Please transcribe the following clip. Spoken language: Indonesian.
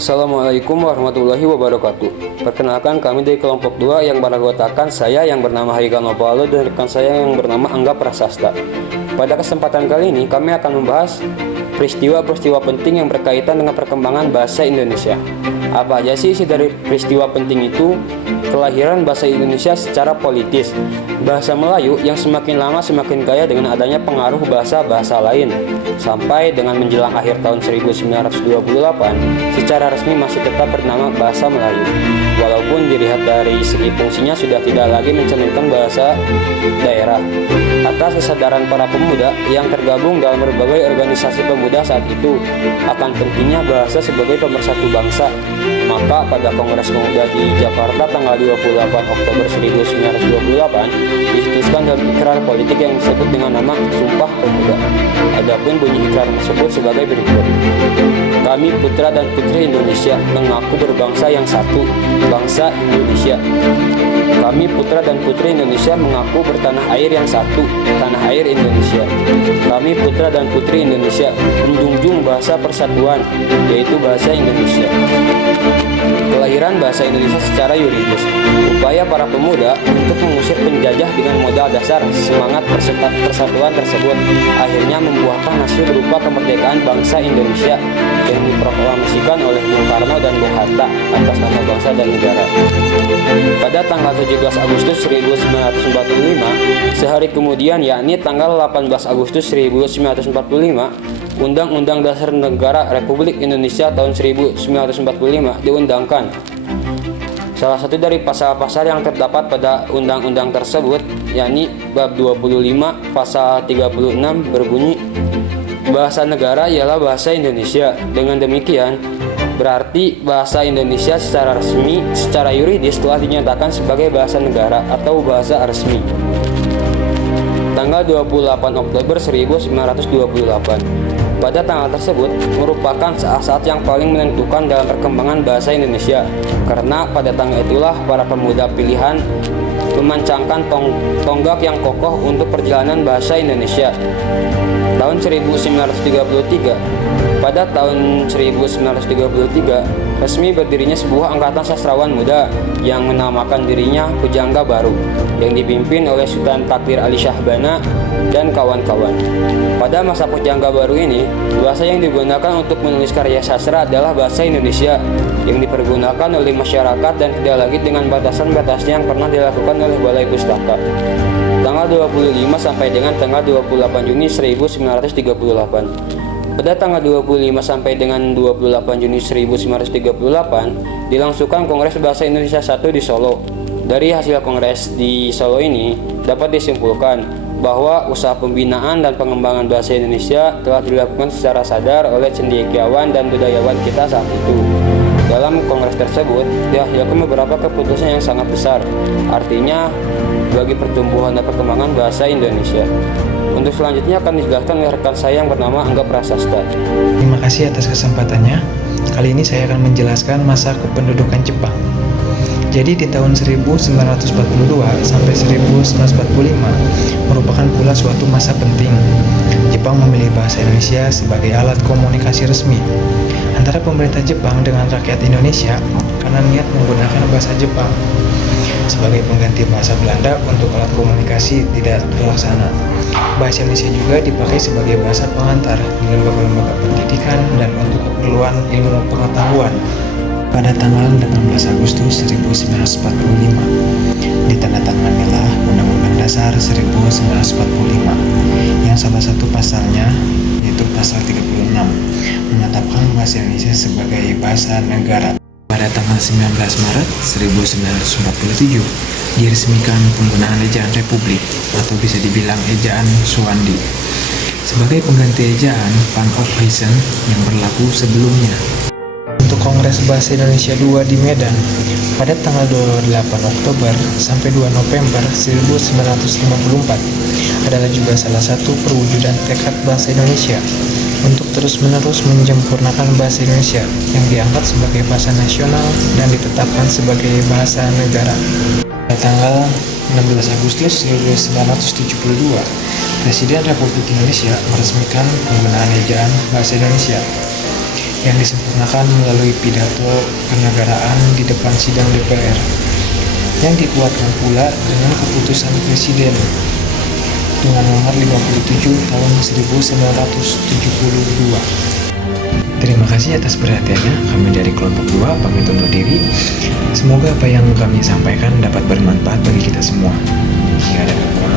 Assalamualaikum warahmatullahi wabarakatuh. Perkenalkan, kami dari kelompok 2 yang beranggotakan saya yang bernama Haikal Nopalo dan rekan saya yang bernama Angga Prasasta. Pada kesempatan kali ini kami akan membahas peristiwa-peristiwa penting yang berkaitan dengan perkembangan bahasa Indonesia. Apa aja sih isi dari peristiwa penting itu? Kelahiran bahasa Indonesia secara politis. Bahasa Melayu yang semakin lama semakin kaya dengan adanya pengaruh bahasa-bahasa lain. Sampai dengan menjelang akhir tahun 1928, secara resmi masih tetap bernama bahasa Melayu. Walaupun dilihat dari segi fungsinya sudah tidak lagi mencerminkan bahasa daerah. Atas kesadaran para pemuda yang tergabung dalam berbagai organisasi pemuda saat itu akan pentingnya bahasa sebagai pemersatu bangsa, maka pada Kongres Pemuda di Jakarta tanggal 28 Oktober 1928 dicetuskan dalam ikrar politik yang disebut dengan nama Sumpah Pemuda. Adapun bunyi ikrar tersebut sebagai berikut. Kami putra dan putri Indonesia mengaku berbangsa yang satu, bangsa Indonesia. Kami putra dan putri Indonesia mengaku bertanah air yang satu, tanah air Indonesia. Kami putra dan putri Indonesia menjunjung bahasa persatuan, yaitu bahasa Indonesia. Kelahiran bahasa Indonesia secara yuridis. Upaya para pemuda untuk mengusir penjajah dengan modal dasar semangat persatuan tersebut akhirnya membuahkan hasil berupa kemerdekaan bangsa Indonesia yang diproklamasikan oleh Bung Karno dan Bung Hatta atas nama bangsa dan negara. Pada tanggal 17 Agustus 1945, sehari kemudian yakni tanggal 18 Agustus 1945, Undang-Undang Dasar Negara Republik Indonesia tahun 1945 diundangkan. Salah satu dari pasal-pasal yang terdapat pada undang-undang tersebut yakni bab 25 pasal 36 berbunyi bahasa negara ialah bahasa Indonesia. Dengan demikian, berarti bahasa Indonesia secara resmi, secara yuridis telah dinyatakan sebagai bahasa negara atau bahasa resmi. Tanggal 28 Oktober 1928. Pada tanggal tersebut merupakan saat-saat yang paling menentukan dalam perkembangan bahasa Indonesia, karena pada tanggal itulah para pemuda pilihan memancangkan tonggak yang kokoh untuk perjalanan bahasa Indonesia. Tahun 1933, pada tahun 1933 resmi berdirinya sebuah angkatan sastrawan muda yang menamakan dirinya Pujangga Baru, yang dipimpin oleh Sultan Takdir Ali Syahbana dan kawan-kawan. Pada masa Pujangga Baru ini, bahasa yang digunakan untuk menulis karya sastra adalah bahasa Indonesia yang dipergunakan oleh masyarakat dan tidak lagi dengan batasan-batasnya yang pernah dilakukan oleh Balai Pustaka. Tanggal 25 sampai dengan tanggal 28 Juni 1938. Pada tanggal 25 sampai dengan 28 Juni 1938 dilangsungkan Kongres Bahasa Indonesia I di Solo. Dari hasil kongres di Solo ini dapat disimpulkan bahwa usaha pembinaan dan pengembangan bahasa Indonesia telah dilakukan secara sadar oleh cendekiawan dan budayawan kita saat itu. Dalam kongres tersebut dihasilkan beberapa keputusan yang sangat besar, artinya bagi pertumbuhan dan perkembangan bahasa Indonesia. Untuk selanjutnya akan dijelaskan oleh rekan saya yang bernama Angga Prasasta. Terima kasih atas kesempatannya. Kali ini saya akan menjelaskan masa kependudukan Jepang. Jadi di tahun 1942 sampai 1945 merupakan pula suatu masa penting. Jepang memilih bahasa Indonesia sebagai alat komunikasi resmi antara pemerintah Jepang dengan rakyat Indonesia karena niat menggunakan bahasa Jepang sebagai pengganti bahasa Belanda untuk alat komunikasi tidak terlaksana. Bahasa Indonesia juga dipakai sebagai bahasa pengantar di lembaga-lembaga pendidikan dan untuk keperluan ilmu pengetahuan. Pada tanggal 16 Agustus 1945, ditandatanganilah Undang-Undang Dasar 1945 yang salah satu pasalnya, yaitu pasal 36, menetapkan bahasa Indonesia sebagai bahasa negara. Pada tanggal 19 Maret 1947, diresmikan penggunaan ejaan Republik atau bisa dibilang ejaan Suwandi sebagai pengganti ejaan Van Opheisen yang berlaku sebelumnya. Untuk Kongres Bahasa Indonesia II di Medan pada tanggal 28 Oktober sampai 2 November 1954 adalah juga salah satu perwujudan tekad bahasa Indonesia untuk terus-menerus menyempurnakan bahasa Indonesia yang diangkat sebagai bahasa nasional dan ditetapkan sebagai bahasa negara. Pada tanggal 16 Agustus 1972, Presiden Republik Indonesia meresmikan penggunaan ejaan bahasa Indonesia. yang disempurnakan melalui pidato kenegaraan di depan sidang DPR, yang dikuatkan pula dengan keputusan Presiden dengan nomor 57 tahun 1972. Terima kasih atas perhatiannya. Kami dari kelompok 2 pamit undur diri. Semoga apa yang kami sampaikan dapat bermanfaat bagi kita semua. Jika ada kekurangan